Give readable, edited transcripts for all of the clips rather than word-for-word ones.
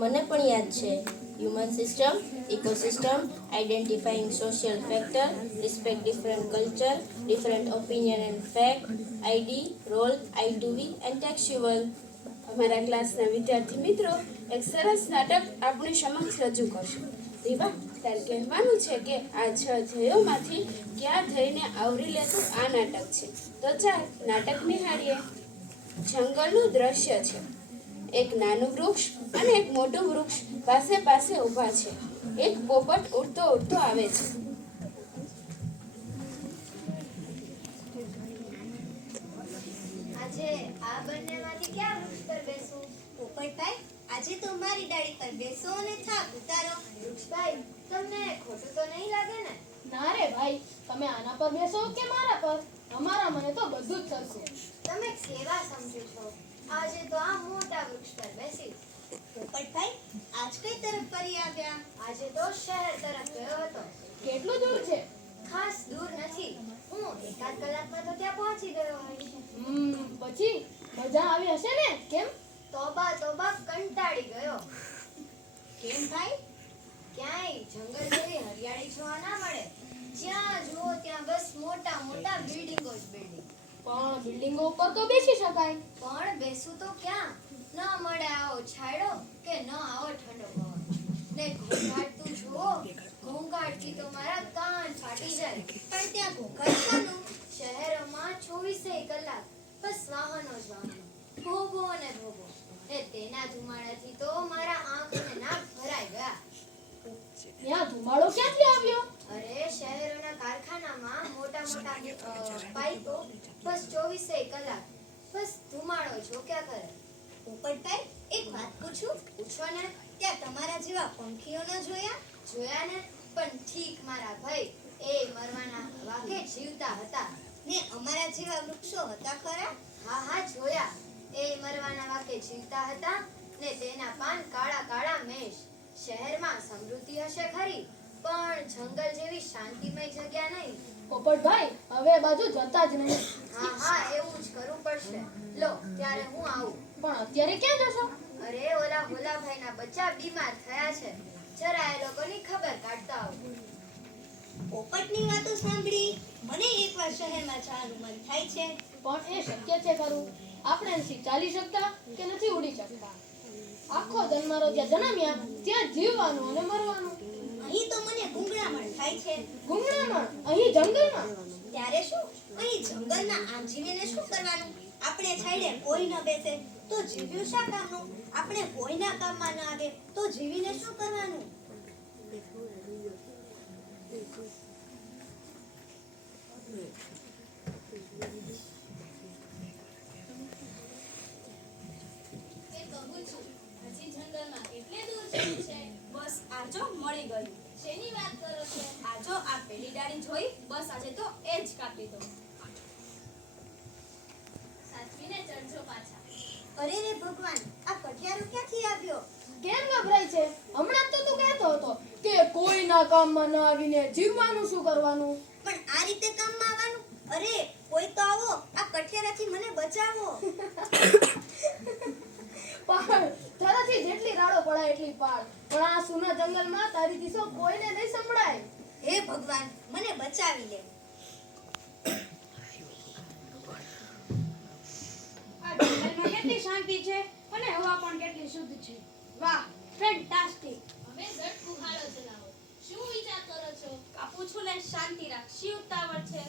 મને પણ યાદ છે. Human system, ecosystem, identifying social factor, respect different culture, different opinion and fact, ID, role, I to V and textual. અમારા ક્લાસના વિદ્યાર્થી મિત્રો એક સરસ નાટક આપણી સમક્ષ રજૂ કરશે. દીવા, તારે કહેવાનું છે કે આ 6 ધ્યેયોમાંથી ક્યાં ધ્યેયને આવરી લેતું આ નાટક છે. તો ચાલ નાટક નિહાળીએ. જંગલનું દ્રશ્ય છે. એક નાનું વૃક્ષ અને એક મોટું વૃક્ષ પાસે પાસે ઊભા છે. એક પોપટ ઉડતો ઉડતો આવે છે. આજે આ બંનેમાંથી ક્યાં વૃક્ષ પર બેસું? પોપટભાઈ, આજે તો મારી ડાળી પર બેસો અને થાક ઉતારો. વૃક્ષભાઈ, તમને ખોટું તો નહીં લાગે ને? ના રે ભાઈ, તમે આના પર બેસો કે મારા પર, અમારા મને તો બધું જ સરખું. તમે કેવા સમજો છો? આજે તો આ મોટા વૃક્ષ પર બેસી. પોપટભાઈ, આજ કઈ તરફ ફરી આવ્યા? આજે તો શહેર તરફ ગયો હતો. કેટલું દૂર છે? ખાસ દૂર નથી. હું એકાદ કલાકમાં તો ત્યાં પહોંચી ગયો હોઈશ. પછી મજા આવી હશે ને? કેમ? તોબા તોબા, કંટાળી ગયો. કેમ ભાઈ? ક્યાંય જંગલ જેવી હરિયાળી જોવા ના મળે. જ્યાં જુઓ ત્યાં બસ મોટા મોટા બિલ્ડિંગો જ બિલ્ડિંગ. પણ બિલ્ડિંગો ઉપર તો બેસી શકાય. પણ બેસું તો ક્યાં? ન મળે આવો છાંયડો કે ન આવો ઠંડો પવન. ને ઘોંઘાટ તું જુઓ, ઘોંઘાટથી તો મારા કાન ફાટી જાય. પણ ત્યાં ઘોંઘાટ શાનું? શહેરોમાં 24 કલાક બસ વાહનો જ વાહનો, ભોગો અને ભોગો. તેના ધુમાડાથી તો મારા આંખ અને નાક ભરાઈ ગયા. ત્યાં ધુમાડો ક્યાંથી આવ્યો? અરે શહેરોના કારખાનામાં મોટા મોટા પાઇપો બસ 24 કલાક બસ ધુમાડો જોક્યા કરે. પોપટભાઈ, એક વાત પૂછું? પૂછો ને. ત્યાં તમારા જેવા પંખીઓ ન જોયા? જોયા ને, પણ ઠીક મારા ભાઈ, એ મરવાના વાકે જીવતા હતા. ને અમારા જેવા વૃક્ષો હતા ખરા? હા હા, જોયા. એ મરવાના વાકે જીવતા હતા ને તેના પાન કાળા કાળા મેષ. શહેરમાં સમૃદ્ધિ હશે ખરી, પણ જંગલ જેવી શાંતિમય જગ્યા નહીં. પોપટભાઈ, હવે એ બાજુ જતા જ નહીં. હા હા, એવું જ કરવું પડશે. લો, ત્યારે હું આવું. પણ અત્યારે ક્યાં જશો? અરે ઓલા ભોલાભાઈના બચ્ચા બીમાર થયા છે. જરા એ લોકોની ખબર કાઢતા આવું. પોપટની વાતો સાંભળી મને એકવાર શહેરમાં જવાનું મન થાય છે. પણ એ શક્ય છે ખરું? આપણે નથી ચાલી શકતા કે નથી ઉડી શકતા. આખો જન્મારો જ્યાં જન્મ્યા ત્યાં જીવવાનું અને મરવાનું. અહીં તો મને ગુંગળામણ થાય છે. ગુંગળામણ? અહીં જંગલમાં? ત્યારે શું? અહીં જંગલમાં આમ જીવીને શું કરવાનું? આપણે છાંયડે કોઈ ન બેસે તો જીવ્યું શા કામનું? આપણે કોઈના કામમાં ન આવે તો જીવીને શું કરવાનું? બસ આજો મળી ગયું. શેની વાત કરો છો? આજો આ પેલી ડાળી જોઈ, બસ આજે તો એ જ કાપી દો. સાચવીને ચડજો પાછા. અરે રે ભગવાન, આ કઠિયારો ક્યાંથી આવ્યો? કેમ ગભરાય છે? હમણાં જ તો તું કહેતો હતો કે કોઈના કામમાં ન આવીને જીવવાનું શું કરવાનું. પણ આ રીતે કામમાં આવવાનું? અરે કોઈ તો આવો, આ કઠિયારાથી મને બચાવો. પણ તારાથી જેટલી રાડો પડાય એટલી પાડ. પણ આ સુના જંગલમાં તારી દિશો કોઈને નહીં સંભળાય. હે ભગવાન, મને બચાવી લે. આ જંગલમાં કેટલી શાંતિ છે અને હવા પણ કેટલી શુદ્ધ છે. વાહ, ફેન્ટાસ્ટિક. હવે ઝટ કુહાડો ચલાવો. શું વિચાર કરો છો? કાપું છું ને, શાંતિ રાખ. શી ઉતાવળ છે?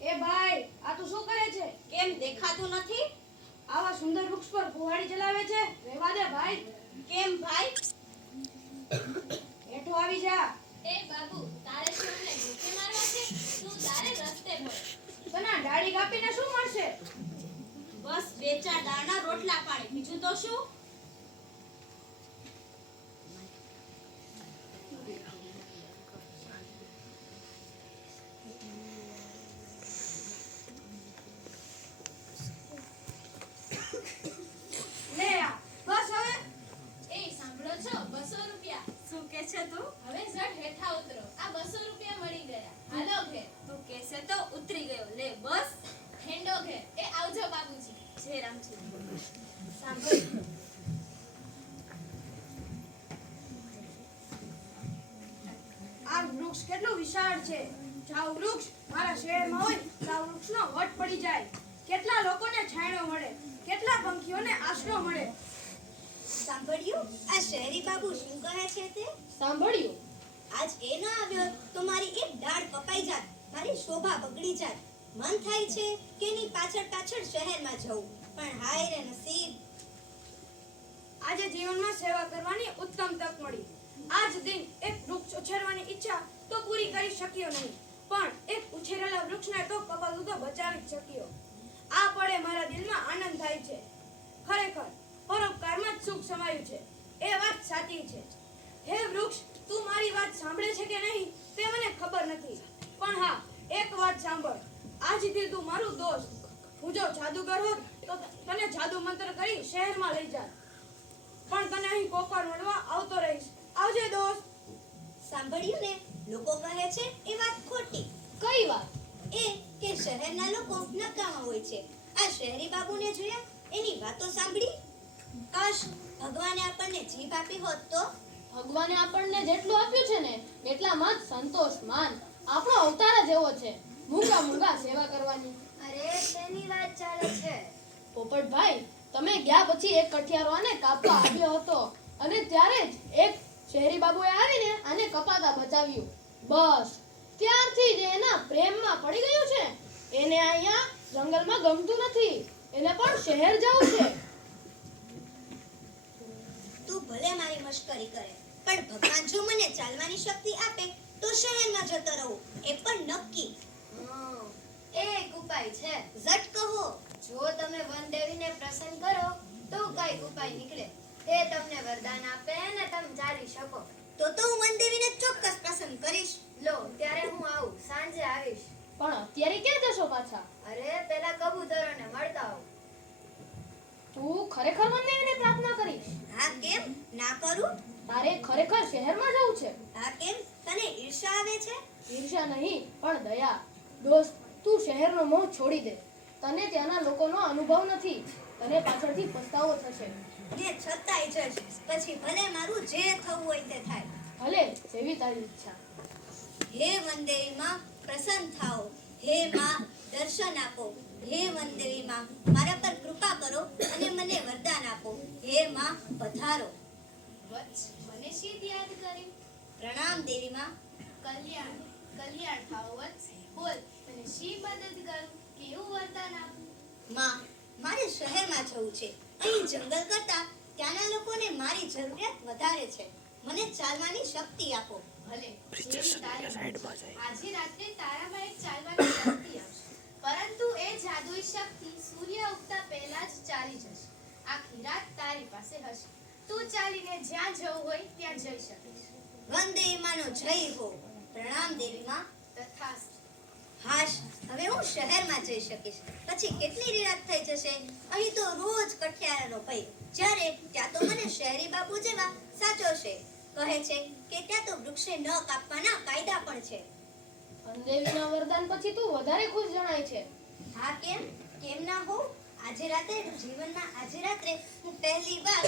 એ ભાઈ, આ તું શું કરે છે? કેમ દેખાતું નથી? આવા સુંદર વૃક્ષ પર કુહાડી ચલાવે છે? રહેવા દે ભાઈ. કેમ ભાઈ? હેઠો આવી જા. એ બાબુ, તારે શું અમને ભૂખે મારવા છે? તું તારે રસ્તે પડ. તને આ ડાળી કાપીને શું મળશે? બસ 2-4 દાણા રોટલા પાણી, બીજું તો શું? લે આ, બસ હવે. એ સાંભળો છો? 200 રૂપિયા. શું કે છે તું? હવે ઝટ હેઠા ઉતરો. આ 200 રૂપિયા મળી ગયા. હાલો ઘેર. તું કેસે તો ઉતરી ગયો. લે બસ. હેંડો ઘેર. એ આવજો બાબુજી. જય રામજી. સાંભળ, આ વૃક્ષ કેટલું વિશાળ છે. જો આ વૃક્ષ મારા શહેરમાં હોય તો આ વૃક્ષનો વટ પડી જાય. કેટલા લોકોને છાંયડો મળે, કેટલા પંખીઓને આશરો મળે. સાંભળ્યું આ શહેરી બાબુ શું કહે છે તે? સાંભળ્યું? આજ એ ન આવ્યો તો મારી એક દાઢ કપાઈ જાત, મારી શોભા બગડી જાત. મન થાય છે કે એની પાછળ પાછળ શહેરમાં જવું, પણ હાય રે નસીબ. આજે જીવનમાં સેવા કરવાની ઉત્તમ તક મળી. આજ દિન એક વૃક્ષ ઉછેરવાની ઈચ્છા તો પૂરી કરી શક્યો નહીં, પણ એક ઉછેરેલા વૃક્ષને તો કપાતું તો બચાવી જ શક્યો. આ પડે મારા દિલમાં આનંદ થાય છે. ખરેખર પરોપકારમાં જ સુખ સમાયું છે. એ વાત સાચી છે. હે વૃક્ષ, તું મારી વાત સાંભળે છે કે નહીં તે મને ખબર નથી, પણ હા, એક વાત સાંભળ. આજથી તું મારું દોસ્ત. હું જો જાદુગર હોત તો તને જાદુ મંત્ર કરી શહેરમાં લઈ જાત, પણ તને અહીં કોકર મળવા આવતો રહીશ. આવજે દોસ્ત. સાંભળ્યું ને, લોકો કહે છે એ વાત ખોટી. કઈ વાત? એ કે શહેરના લોકો નકામા હોય છે. આ શહેરી બાબુને જોયા, એની વાતો સાંભળી. કાશ ભગવાને આપણને જીભ આપી હોત તો. ભગવાને આપણને જેટલું આપ્યું છે ને એટલામાં જ સંતોષ માન. આપણો અવતાર જ એવો છે, મૂંગા મૂંગા સેવા કરવાની. અરે તેની વાત ચાલે છે. પોપટભાઈ, તમે ગયા પછી એક કઠિયારો આને કાપવા આવ્યો હતો અને ત્યારે જ એક શહેરી બાબુએ આવીને આને કપાતા બચાવ્યું. બસ ત્યારથી જ એના પ્રેમમાં પડી ગયું છે. એને અહીંયા જંગલમાં ગમતું નથી, એને પણ શહેર જવું છે. તું ભલે મારી મશ્કરી કરે, પણ ભગવાન જો મને ચાલવાની શક્તિ આપે તો શહેરમાં જતો રહું, એ પણ નક્કી. એક ઉપાય છે. ઝટ કહો. જો તમે વનદેવીને પ્રસન્ન કરો તો કઈ ઉપાય નીકળે. તે તમને વરદાન આપે ને તમે ચાલી શકો. તો હું વનદેવીને ચોક્કસ પ્રસન્ન કરીશ. લો, ત્યારે હું આવું, સાંજે આવીશ. પણ અત્યારે ક્યાં જશો પાછા? અરે પેલા કબૂતરોને મળતા આવું. તું ખરેખર વનદેવીને પ્રાર્થના કરીશ? હા, કેમ ના કરું? તારે ખરેખર શહેરમાં જવું છે? હા, કેમ તને ઈર્ષા આવે છે? ઈર્ષા નહીં પણ દયા. દોસ્ત, તું શહેરનો મોહ છોડી દે. તને ત્યાંના લોકોનો અનુભવ નથી, તને પાછળથી પસ્તાવો થશે. ને છતાંય જઈશ, પછી ભલે મારું જે થવું હોય તે થાય. ભલે, જેવી તારી ઈચ્છા. હે વનદેવી માં, પ્રસન્ન થાઓ. હે માં, દર્શન આપો. હે વનદેવી માં, મારા પર કૃપા કરો અને મને વરદાન આપો. હે માં, પધારો. વત્સ, મને શી યાદ કર્યું? પ્રણામ દેવી માં. કલ્યાણ કલ્યાણ થાઓ વત્સ. બોલ, તને શી મદદ કરું, કેવું વરદાન આપું? માં, મારે શહેરમાં જવું છે. અહીં જંગલ કરતા ત્યાંના લોકોને મારી જરૂરિયાત વધારે છે. મને ચાલવાની શક્તિ આપો. ભલે, જેવી તારી મરજી. આજે રાત્રે તારામાં એક ચાલવાની શક્તિ આવશે, પરંતુ એ જાદુઈ શક્તિ સૂર્ય ઉગતા પહેલા જ ચાલી જશે. આખી રાત તારી પાસે હશે. તું ચાલીને જ્યાં જવું હોય ત્યાં જઈ શકીશ. વનદેવી માનો જય હો. પ્રણામ દેવી માં. તથાસ્તુ. હાશ, હવે હું શહેરમાં જઈ શકીશ. પછી કેટલી નિરાશ થઈ જશે. અહીં તો રોજ કઠિયારાનો ભય, જ્યારે ત્યાં તો મને શહેરી બાબુ જેવા સાચવશે. કહે છે કે ત્યાં તો વૃક્ષે ન કાપવાના કાયદા પણ છે. વનદેવીના વરદાન પછી તું વધારે ખુશ જણાય છે. હા, કેમ ના હો. આજે રાત્રે હું પહેલી વાર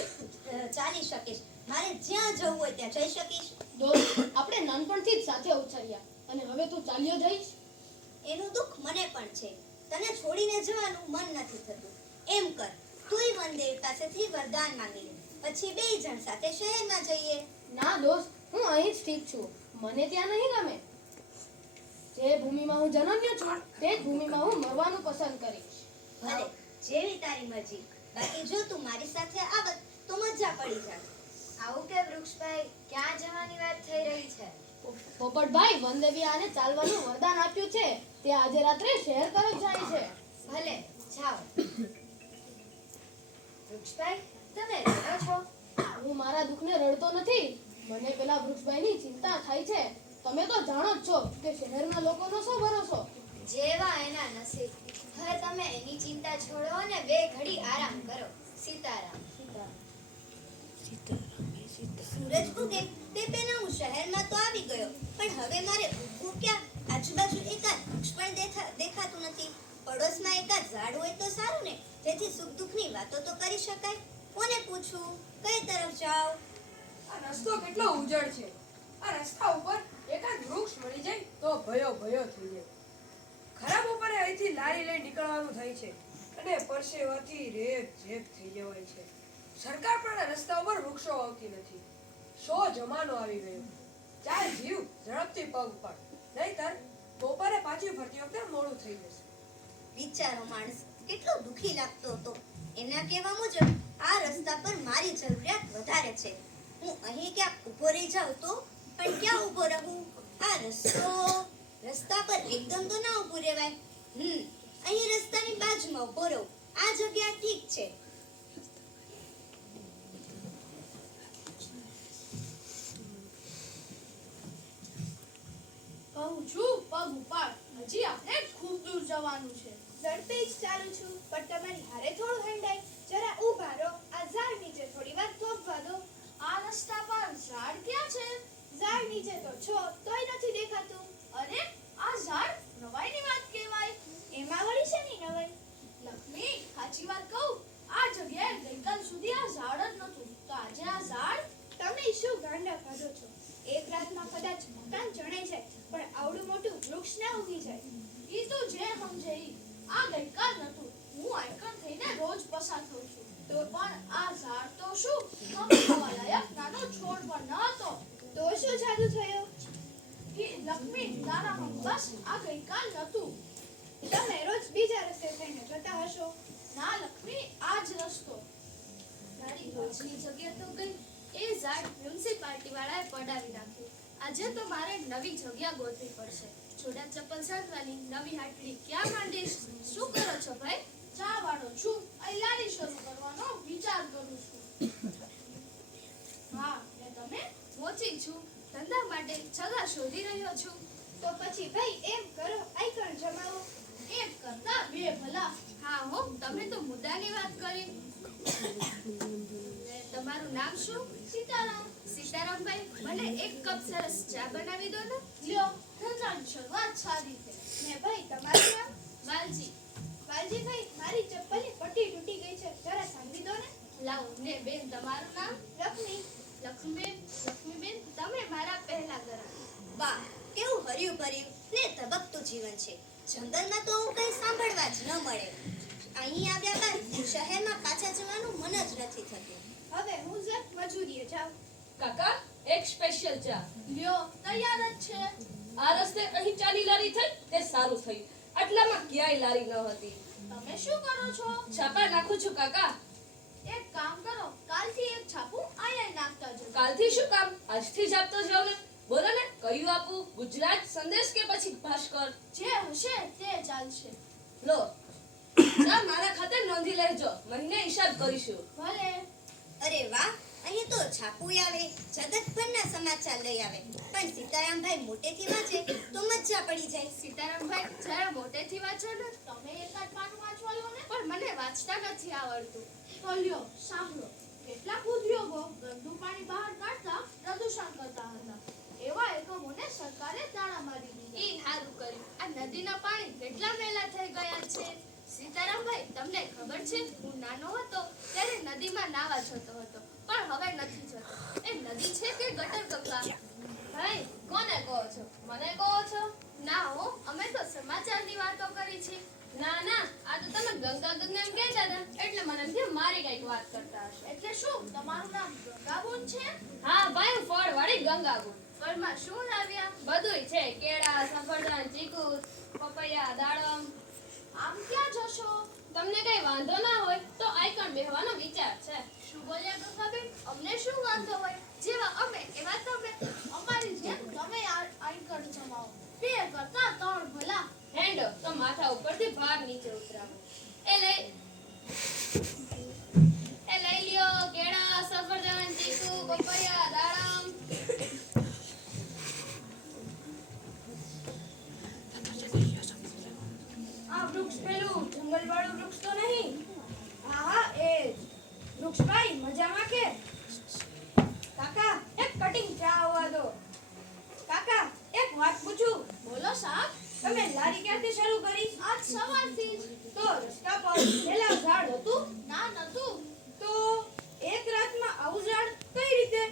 ચાલી શકીશ. મારે જ્યાં જવું હોય ત્યાં જઈ શકીશ. દોસ્ત, આપણે નાનપણથી જ સાથે ઉછર્યા અને હવે તું ચાલ્યો જઈશ? એનું દુઃખ મને પણ છે. તને છોડીને જવાનું મન નથી થતું. એમ કર, તુંય વનદેવી પાસેથી વરદાન માંગી લે, પછી બે જણ સાથે શહેરમાં જઈએ. ના દોસ્ત, હું અહીં જ ઠીક છું. મને ત્યાં નહીં ગમે. જે ભૂમિમાં હું જન્મ્યો છું તે જ ભૂમિમાં હું મરવાનું પસંદ કરીશ. ભલે, જેવી તારી મરજી. બાકી જો તું મારી સાથે આવત તો મજા પડી જાત. આવું કે વૃક્ષભાઈ, ક્યાં જવાની વાત થઈ રહી છે? પોપટભાઈ, વનદેવી આને ચાલવાનું વરદાન આપ્યું છે. તે આજે રાત્રે શહેર તરફ જાય છે. ભલે, જાઓ. વૃક્ષભાઈ, તમે રડો છો? હું મારા દુઃખને રડતો નથી. મને પેલા વૃક્ષભાઈની ચિંતા થાય છે. તમે તો જાણો જ છો કે શહેરના લોકોનો શું ભરોસો. જેવા એના નસીબ. હવે તમે એની ચિંતા છોડો અને બે ઘડી આરામ કરો. સીતારામ. સૂરજ ઉગે તે પહેલા હું શહેરમાં તો આવી ગયો, પણ હવે મારે ઊભું ક્યાં? આજુબાજુ એકાદ વૃક્ષ પણ દેખાતું નથી. પડોશમાં એકાદ ઝાડ હોય તો સારું ને, જેથી સુખ દુઃખની વાતો તો કરી શકાય. કોને પૂછું? કઈ તરફ જાઉં? આ રસ્તો કેટલો ઉજળ છે. આ રસ્તા ઉપર એકાદ વૃક્ષ મળી જાય તો ભયો ભયો થઈ જાય. ખરાબ બપોરે અહીંથી લારી લઈ નીકળવાનું થાય છે અને પરસેવાથી રેપ ઝેપ થઈ જવાય છે. સરકાર પણ રસ્તા ઉપર વૃક્ષો વાવતી નથી. શો જમાનો આવી ગયો. ચાલ જીવ ઝડપથી પગ પર, નહીતર બપોરે પાછી ફરતી વખતે મોડું થઈ જશે. વિચારો માણસ કેટલો દુખી લાગતો હતો. એના કહેવા મુજબ આ રસ્તા પર મારી જરૂરિયાત વધારે છે. હું અહીં ક્યાંક ઊભો રહી જાઉં તો, પણ ક્યાં ઊભો રહું? આ રસ્તા પર એકદમ તો ના ઊભું રહેવાય. અહીં રસ્તાની બાજુમાં ઊભો રહું. આ જગ્યા ઠીક છે. કહું છું પગ ઉપાડ, હજી આપણે ખૂબ દૂર જવાનું છે. ઝડપે જ ચાલું છું, પણ તમારી હારે થોડું હંડાય. જરા ઊભા રહો, આ ઝાડ નીચે થોડી વાર થોભવા દો. આ રસ્તા પર ઝાડ ક્યાં છે? ઝાડ નીચે તો છો, તોય નથી દેખાતું. અરે આ ઝાડ નવાઈની વાત કહેવાય. એમાં વળી શેની નવાઈ? લક્ષ્મી, સાચી વાત કહું, આ જગ્યાએ ગઈકાલ સુધી આ ઝાડ જ નહોતું, તો આજે આ ઝાડ. તમે શું ગાંડા કાઢો છો? એક રાતમાં કદાચ મકાન ચણાઈ જાય, પણ આવડું મોટું વૃક્ષ ના ઉગી જાય. ઈ તો જે સમજે ઈ. આ ગઈકાલ નહોતું, હું આઈકન થઈને રોજ પસાર થઉં છું, તો પણ આ ઝાડ તો શું થવા લાયક નાનો છોડ પણ ન હતો. તો શું જાદુ થયો? ઈ લક્ષ્મી, તારા બસ આ ગઈકાલ નહોતું. તમે રોજ બીજા રસ્તે થઈને જતા હશો. ના લક્ષ્મી, આ જ રસ્તો. મારી રોજની જગ્યા તો ગઈ. એ ઝાડ મ્યુનિસિપાલિટી વાળાએ પડાવી નાખ્યું. આજે તો મારે નવી જગ્યા ગોતવી પડશે. છોડા ચપ્પલ સાંધવાની નવી હાટડી ક્યાં માંડીશ? શું કરો છો ભાઈ? ચા વાળો છું, અહીં લારી શરૂ કરવાનો વિચાર કરું છું. હા, ને તમે? મોચી છું. ધંધા માટે જગા શોધી રહ્યો છું. તો પછી ભાઈ એમ કરો, આઈકણ જમાવો. એક કરતા બે ભલા. હા હો, તમે તો મુદ્દાની વાત કરી. ને તમારું નામ શું? સીતારામ. સીતારામભાઈ, મને એક કપ સરસ ચા બનાવી દો ને. લ્યો, ધંધાની શરૂઆત સારી છે. ને ભાઈ તમારું નામ? વાલજી. વાલજીભાઈ, મારી ચપ્પલની પટ્ટી તૂટી ગઈ છે, જરા સાંધી દો ને. લાવો. ને બેન, તમારું નામ? લક્ષ્મી. લક્ષ્મીબેન, તમે મારા પહેલા ગ્રાહક. વાહ, કેવું હર્યું ભર્યું ને ધબકતું જીવન છે. જંગલમાં તો આવું કંઈ સાંભળવા જ ન મળે. અહીં આવ્યા બાદ શહેરમાં પાછા જવાનું મન જ નથી થતું. હવે હું જરાક મજૂરીએ જાઉં. કાકા, એક સ્પેશિયલ ચા. લ્યો, તૈયાર જ છે. આ રસ્તે અહીં ચાની લારી થઈ તે સારું થયું. આટલામાં ક્યાંય લારી ન હતી. તમે શું કરો છો? છાપા નાખું છું કાકા. એક કામ કરો, કાલથી એક છાપું અહીંયા નાખતા જજો. કાલથી શું કામ, આજથી જ આપતો જાવ ને. બોલો ને, કયું આપું? ગુજરાત સંદેશ કે પછી ભાસ્કર? જે હશે તે ચાલશે. લો, ચા મારા ખાતે નોંધી લેજો, મહિને હિસાબ કરીશું. ભલે. અરે વાહ, અહીં તો છાપું આવે, જગતભરના સમાચાર લઈ આવે. પણ સીતારામભાઈ મોટેથી વાંચે તો મજા પડી જાય. સીતારામભાઈ, જરા મોટેથી વાંચો ને. તમે એકાદ પાનું વાંચવા લો ને. પણ મને વાંચતા નથી આવડતું. તો લ્યો, સાંભળો. કેટલાક ઉદ્યોગો ગંદુ પાણી બહાર કાઢતા પ્રદૂષણ કરતા હતા. એવા એકમોને સરકારે તાળા મારી દીધા. ઈ હારું કર્યું. આ નદીના પાણી કેટલા મેલા થઈ ગયા છે. સીતારામભાઈ, તમને ખબર છે, હું નાનો હતો ત્યારે નદીમાં નાવા જતો હતો, પણ હવે નથી જતો. એ નદી છે કે ગટર ગંગા? ભાઈ, કોને કહો છો? મને કહો છો? ના હો, અમે તો સમાચારની વાતો કરી છે. ના ના, આ તો તમે ગંગા ગંગા એમ કહેતા હતા, એટલે મને એમ થયું મારી કઈક વાત કરતા હશે. એટલે શું, તમારું નામ ગંગાબુન છે? હા ભાઈ, હું ફળ વાળી ગંગાબુન. ફળમાં શું લાવ્યા? બધુંય છે, કેળા, સફરજન, ચીકુ, પપૈયા, દાડમ. આમ ક્યાં જશો? તમને કઈ વાંધો ના હોય તો આઈકણ બેહવાનો વિચાર છે. શું બોલ્યા ગંગાબેન? અમને શું વાંધો હોય? જેવા અમે એવા તમે. અમારી જેમ તમે આઈકણ જમાવો. બે કરતા ત્રણ ભલા. હેંડો તો માથા ઉપરથી ભાર નીચે ઉતરાવો. એ લઈ લ્યો, કેળા, સફરજન, ચીકુ, પપૈયા, દાડમ. આ વૃક્ષ પેલું જંગલવાળું વૃક્ષ તો નહીં? હા હા, એ જ. વૃક્ષભાઈ, મજામાં કે? કાકા, એક કટિંગ ચા આવવા દો. કાકા, એક વાત પૂછું. બોલો સાહેબ. તમે લારી ક્યાંથી શરૂ કરી? આજ સવારથી જ. તો રસ્તા પર પેલા ઝાડ હતું? ના નતું. તો એક રાતમાં આવું ઝાડ કઈ રીતે?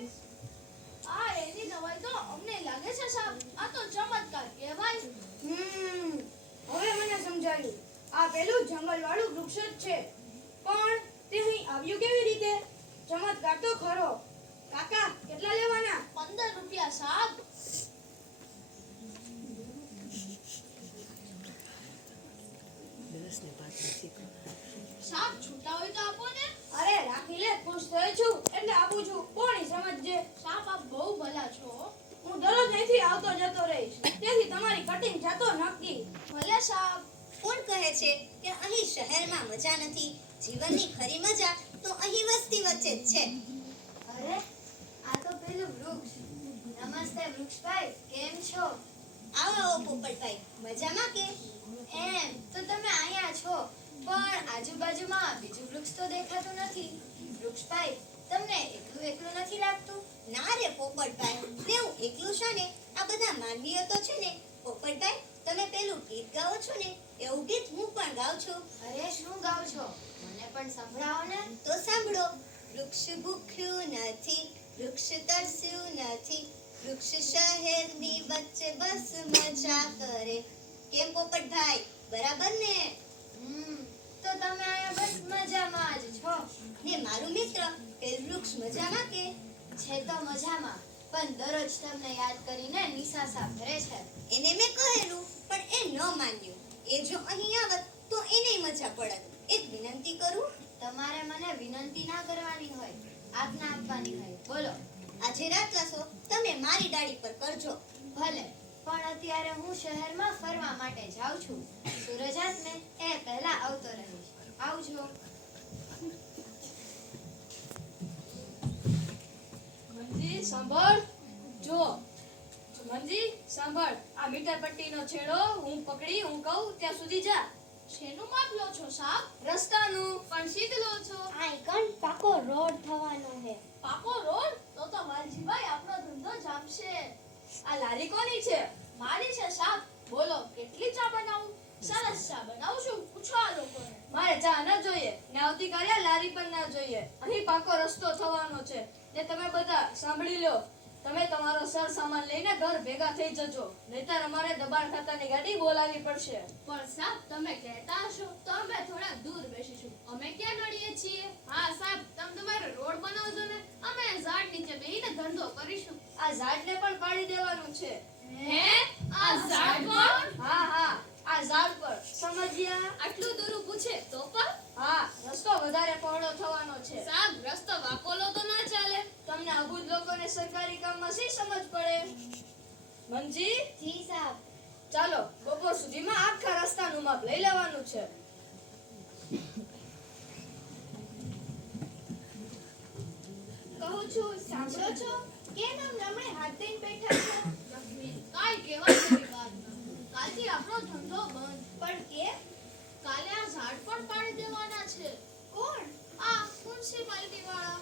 આ એની દવાઈ તો અમને લાગે છે સાહેબ સાપ છૂટા હોય તો આપો ને. અરે રાખી લે, ખુશ થઈ છું એટલે આપું છું. કોણી સમજજે. સાપ આપ બહુ ભલા છો હો. હું દરરોજ અહીંથી આવતો જતો રહીશ, તેથી તમારી કટિંગ જાતો નક્કી. ભલે સાહેબ, કોણ કહે છે કે અહીં શહેરમાં મજા નથી? જીવનની ખરી મજા તો અહીં વસ્તી વચ્ચે જ છે. અરે આ તો પેલું વૃક્ષ. નમસ્તે વૃક્ષભાઈ, કેમ છો? આવો આવો પોપટભાઈ, મજામાં કે? એમ તો તમે અહીંયા છો, પણ આજુબાજુમાં બીજું વૃક્ષ તો દેખાતું નથી. વૃક્ષભાઈ, તમને એકલું એકલું નથી લાગતું? ના રે પોપટભાઈ, હું એકલું છે ને, આ બધા માનવીઓ તો છે ને. પોપટભાઈ, તમે પેલું ગીત ગાઓ છો ને, એવું ગીત હું પણ ગાઉં છું. અરે શું ગાઓ છો? મને પણ સંભળાવો ને. તો સાંભળો. વૃક્ષ ભૂખ્યું નથી, વૃક્ષ તરસ્યું નથી, વૃક્ષ શહેરની વચ્ચે બસ મજા કરે. કેમ પોપટભાઈ, બરાબર ને? તો તમે આયા બસ મજામાં જ છો. ને મારું મિત્ર પેલું વૃક્ષ મજામાં કે? છે તો મજામાં, પણ દરરોજ તમને યાદ કરીને નિસાસા ભરે છે. એને મેં કહેલું, પણ એ ન માન્યું. એ જો અહીં આવત તો એને મજા પડત. એક વિનંતી કરું? તમારે મને વિનંતી ના કરવાની હોય, આજ્ઞા આપવાની હોય. બોલો. આજે રાતવાસો તમે મારી ડાળી પર કરજો. ભલે, પણ અત્યારે હું શહેરમાં ફરવા માટે જાઉં છું. સૂરજાતને એ પહેલા આવતો રહીશ. આવજો. મંજી સાંભળ. જો મંજી સાંભળ, આ મીટર પટ્ટીનો છેડો હું પકડી હું કહું ત્યાં સુધી જા. શેનું માપ લો છો સાપ? રસ્તાનું. પણ સીધ લો છો. આ એકન પાકો રોડ થવાનો છે. પાકો રોડ? તો વાલજીભાઈ આપણો ધંધો જામશે. આ લારી કોની છે? મારી છે સાપ. બોલો કેટલી ચા બનાવું? સરસ ચા બનાવું છું, પૂછો આ લોકોને. મારે ચા ન જોઈએ ને આવતીકાલે આ લારી પણ ના જોઈએ. અહીં પાકો રસ્તો થવાનો છે ને તમે બધા સાંભળી લો. તમે તમારો સર સામાન લઈને ઘર ભેગા થઈ જજો, નહીતર અમારે દબાણ ખાતાની ગાડી બોલાવી પડશે. પણ સાહેબ તમે કહેતા હશો તો અમે થોડા દૂર બેસીશું. અમે ક્યાં નડીએ છીએ? હા સાહેબ, તમે તમારો રોડ બનાવજો ને, અમે ઝાડ નીચે બેહીને ધંધો કરીશું. આ ઝાડને પણ પાડી દેવાનું છે. હે? આ ઝાડ પર? હા હા, આ ઝાડ પર. સમજ્યા? આટલું દૂર પૂછે તો પણ? હા, રસ્તો વધારે પહોળો થવાનો છે. સાહેબ રસ્તો વાકોલો તો ના ચાલે. તમને અબૂદ લોકોને સરકારી કામમાં શી સમજ પડે? મંજી, જી સાહેબ. ચાલો બપોર સુધીમાં આખા રસ્તાનું માપ લઈ લેવાનું છે. કહું છું, સાંભળો છો? કેમ આમ લમણે હાથ દઈને બેઠા છો? કાઈ કહેવા જેવી વાત નથી. કાલથી આપણો ધંધો બંધ. પણ કેમ? કાલે આ ઝાડ પણ પાડી દેવાના છે. કોણ? આ મ્યુનિસિપાલિટી વાળા.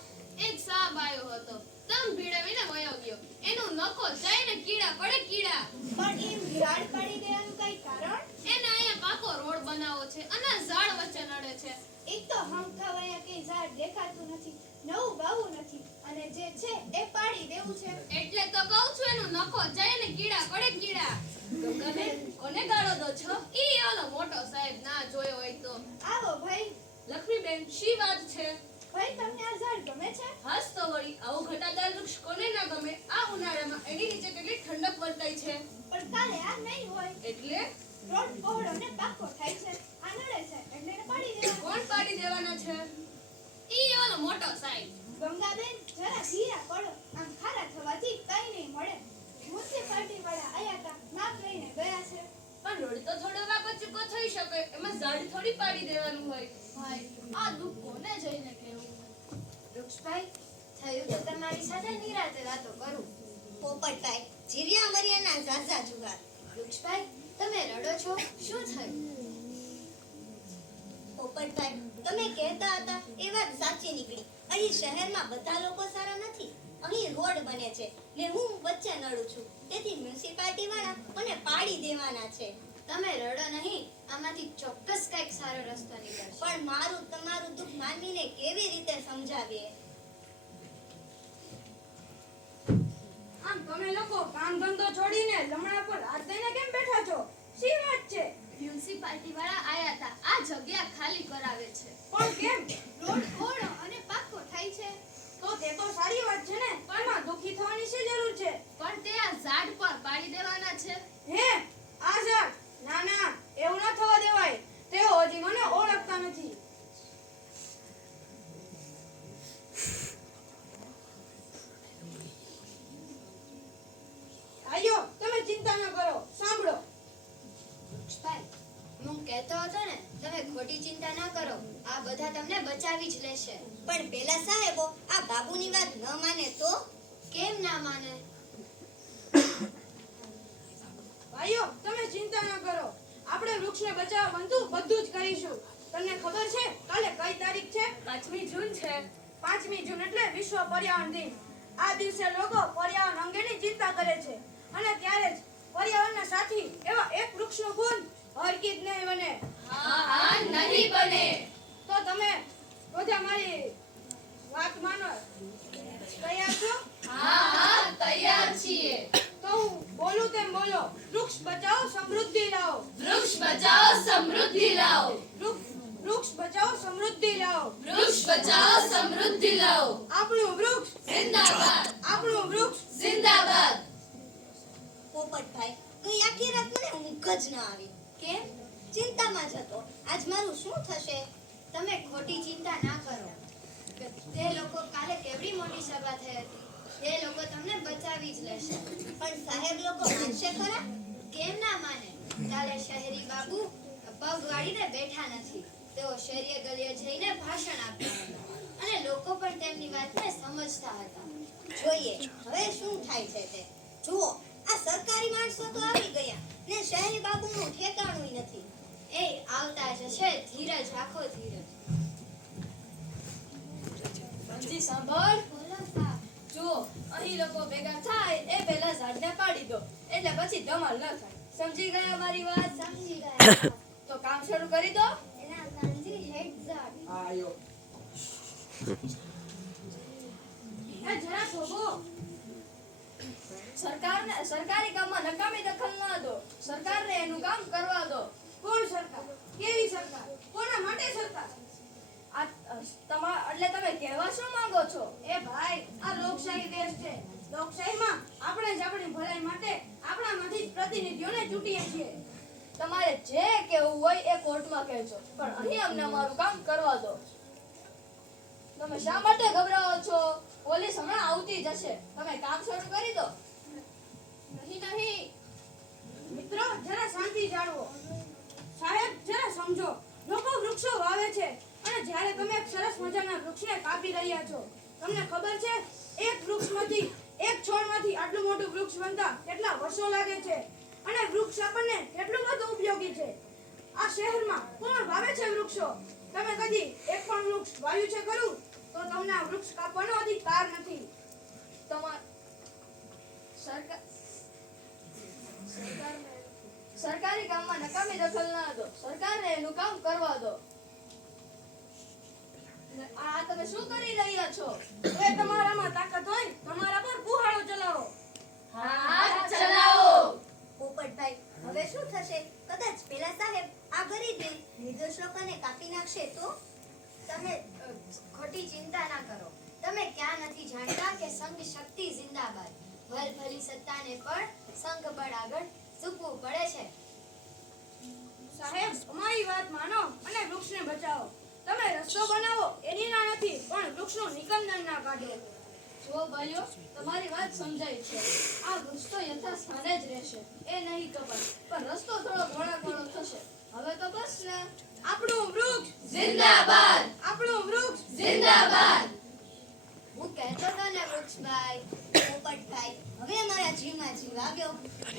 એક સાહેબ આવ્યો હતો, દમ ભીડાવીને વયો ગયો. એનું નખો જઈને કીડા પડે કીડા. પણ એમ ઝાડ પાડી દેવાનું કઈ કારણ? એને અહીંયા પાકો રોડ બનાવવો છે અને ઝાડ વચ્ચે નડે છે. એક તો હમખાવાયા કે ઝાડ દેખાતું નથી, નવું વાવવું નથી, અને જે છે એ પાડી દેવું છે. એટલે તો કહું છું એનું નખો જઈને કીડા પડે કીડા. ગંગાબેન, કોને ગાળો દો છો? ઈ ઓલો મોટો સાહેબ ના જોયો હોય તો. આવો ભાઈ. લક્ષ્મીબેન, શી વાત છે? ભાઈ તમને આ ઝાડ ગમે છે? હાસ તો વળી, આવું ઘટાદાર વૃક્ષ કોને ના ગમે? આ ઉનાળામાં એની નીચે કેટલી ઠંડક વર્તાય છે. પણ કાલે આ નહીં હોય. એટલે રોડ પહોળો ને પાકો થાય છે, આ નડે છે એટલે એને પાડી દેવાનું. કોણ પાડી દેવાના છે? ઈ ઓલો મોટો સાહેબ. ગંગાબેન જરા ધીરા પડો, આમ ખારા થવાથી કઈ નહીં મળે. મ્યુનિસિપાલિટી વાળા આયા તા, માપ લઈને ગયા છે. પણ રોડ તો થોડો વાંકો ચૂકો થઈ શકે, એમાં ઝાડ થોડી પાડી દેવાનું હોય. ભાઈ આ દુઃખ કોને જઈને કહેવું? વૃક્ષભાઈ, થયું તો તમારી સાથે નિરાતે વાતો કરું. પોપટભાઈ, જીવ્યા મર્યાના ઝાઝા જુગાર. વૃક્ષભાઈ, તમે રડો છો, શું થયું? પોપટભાઈ, તમે કહેતા હતા એ વાત સાચી નીકળી. અહીં શહેરમાં બધા લોકો સારા નથી. અહીં રોડ બને છે ને હું વચ્ચે નડું છું, તેથી મ્યુનિસિપાલિટી વાળા મને પાડી દેવાના છે. તમે રડો નહીં, આમાંથી ચોક્કસ કઈક સારો રસ્તો નીકળશે. પણ મારું તમારું દુઃખ માનવીને કેવી રીતે સમજાવીએ? આમ તમે લોકો કામ ધંધો છોડીને લમણા પર હાથ દઈને કેમ બેઠા છો? શી વાત છે? મ્યુનિસિપાલિટી વાળા આયા હતા, આ જગ્યા ખાલી કરાવે છે. પણ કેમ? રોડ પહોળો અને પાકો થાય છે. તો તે તો સારી વાત છે ને, પણ એમાં દુઃખી થવાની શી જરૂર છે? પણ તે આ ઝાડ પર પાડી દેવાના છે. હે, આ ઝાડ? ના ના, એવું ના થવા દેવાય. તેઓ હજી મને ઓળખતા કહેતો હતો ને, તમે ખોટી ચિંતા ના કરો, આ બધા તમને બચાવી જ લેશે. પણ પેલા સાહેબો આ બાબુની વાત ન માને તો? કેમ ના માને? ભાઈઓ તમે ચિંતા ન કરો, આપણે વૃક્ષને બચાવવા બધું જ કરીશું. તમને ખબર છે કાલે કઈ તારીખ છે? 5મી જૂન છે. 5મી જૂન એટલે વિશ્વ પર્યાવરણ દિન. આ દિવસે લોકો પર્યાવરણ અંગેની ચિંતા કરે છે અને ત્યારે જ પર્યાવરણના સાથી એવા એક વૃક્ષનું ગુણ હરગીજ નહીં બને. હા નહીં બને. તો તમે બધા મારી વાત માનો, તૈયાર છો? હા તૈયાર છીએ. તો હું બોલું તેમ બોલો. વૃક્ષ બચાવો સમૃદ્ધિ લાવો. વૃક્ષ બચાવો સમૃદ્ધિ લાવો. વૃક્ષ બચાવો સમૃદ્ધિ લાવો. વૃક્ષ બચાવો સમૃદ્ધિ લાવો. આપણું વૃક્ષ જિંદાબાદ. આપણું વૃક્ષ જિંદાબાદ. પોપટભાઈ ગઈ આખી રાત મને ઊંઘ જ ન આવી. કેમ? ચિંતામાં જ હતો. આજ મારું શું થશે? તમે ખોટી ચિંતા ના કરો. તે લોકો કાલે કેવડી મોટી સભા થઈ હતી. તે લોકો તમને બચાવી જ લેશે. પણ સાહેબ લોકો માનશે ખરા? કેમ ના માને? કાલે શહેરી બાબુ પગ વાળીને બેઠા નથી. તેઓ શેરીએ ગલીએ જઈને ભાષણ આપતા હતા અને લોકો પણ તેમની વાતને સમજતા હતા. જોઈએ હવે શું થાય છે તે. જુઓ આ સરકારી માણસો તો આવી ગયા ને શહેરી બાબુનું ઠેકાણું નથી. એ આવતા જશે, ધીરજ રાખો, ધીરજ. સમજી સાંભળ. બોલો સાહેબ. જુઓ, અહીં લોકો ભેગા થાય એ પહેલા ઝાડને પાડી દો, એટલે પછી ધમાલ ન થાય. સમજી ગયા મારી વાત? સમજી ગયા. તો કામ શરૂ કરી દો. એના કાનજી હેડ ઝાડ. એ જરા થોભો. સરકારી કામમાં નકામી દખલ ન દો. સરકારને એનું કામ કરવા દો. કોણ સરકાર? કેવી સરકાર? કોના માટે સરકાર? એટલે તમે કહેવા શું માંગો છો? એ ભાઈ આ લોકશાહી દેશ છે. લોકશાહીમાં આપણે જ આપણી ભલાઈ માટે આપણામાંથી જ પ્રતિનિધિઓને ચૂંટીએ છીએ. તમારે જે કહેવું હોય એ કોર્ટમાં કહેજો, પણ અહીં અમને અમારું કામ કરવા દો. તમે શા માટે ગભરાઓ છો? પોલીસ હમણાં આવતી જ હશે. તમે કામ શરૂ કરી દો. નહીં. મિત્રો જરા શાંતિ જાળવો. સાહેબ જરા સમજો. લોકો વૃક્ષો વાવે છે અને જ્યારે તમે એક સરસ મજાના વૃક્ષને કાપી રહ્યા છો, તમને ખબર છે એક વૃક્ષમાંથી એક છોડમાંથી આટલું મોટું વૃક્ષ બનતા કેટલા વર્ષો લાગે છે અને વૃક્ષ આપણને કેટલું બધું ઉપયોગી છે. આ શહેરમાં કોણ વાવે છે વૃક્ષો? તમે કદી એક પણ વૃક્ષ વાવ્યું છે ખરું? તો તમને આ વૃક્ષ કાપવાનો અધિકાર નથી. સરકારી કામમાં નકામી દખલ ના દો. સરકારને એનું કામ કરવા દો. આ તમે શું કરી રહ્યા છો? એ તમારામાં તાકાત હોય તમારા પર કુહાડો ચલાવો. હા ચલાવો. પોપટભાઈ હવે શું થશે? કદાચ પેલા સાહેબ આ ગરીબને નિર્દોષ લોકોને કાપી નાખશે તો? તમે ખોટી ચિંતા ના કરો. તમે ક્યાં નથી જાણતા કે સંઘ શક્તિ જિંદાબાદ. ભલભલી સત્તાને પણ સંઘ બળ આગળ ઝૂકવું પડે છે. સાહેબ અમારી વાત માનો અને વૃક્ષને બચાવો. તમે રસ્તો બનાવો એની ના નથી, પણ વૃક્ષનું નિકંદન ના કાઢો. જો ભાઈઓ, તમારી વાત સમજાય છે. આ વૃક્ષ તો યથાસ્થાને જ રહેશે, એ નહીં કપાય, પણ રસ્તો થોડો ઘોડાઘોડો થશે. હવે તો બસ ને. આપણું વૃક્ષ જિંદાબાદ. આપણું વૃક્ષ જિંદાબાદ. હું કહેતો હતો ને વૃક્ષભાઈ. પોપટભાઈ હવે અમારા જીવમાં જીવ આવ્યો.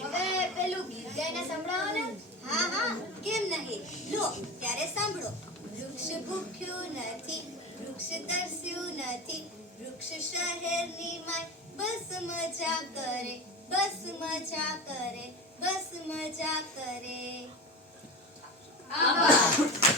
હવે પેલું ગીત ગાઈને સંભળાવો ને. હા હા કેમ નહીં. લો ત્યારે સાંભળો. વૃક્ષ ભૂખ્યું નથી, વૃક્ષ તરસ્યું નથી, વૃક્ષ શહેરની માય બસ મજા કરે, બસ મજા કરે, બસ મજા કરે. આભાર.